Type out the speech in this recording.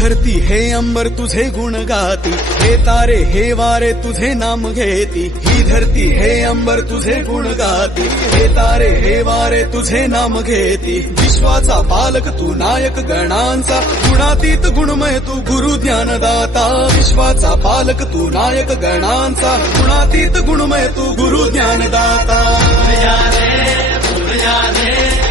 धरती हे अंबर तुझे गुण गाती, हे तारे हे वारे तुझे नाम घेती. ही धरती हे अंबर तुझे गुण गाती, हे तारे हे वारे तुझे नाम घेती. विश्वाचा पालक तू नायक गणांचा, गुणातीत गुणमय तू गुरु ज्ञानदाता. विश्वाचा पालक तू नायक गणांचा, गुणातीत गुणमय तू गुरु ज्ञानदाता. सूर्या दे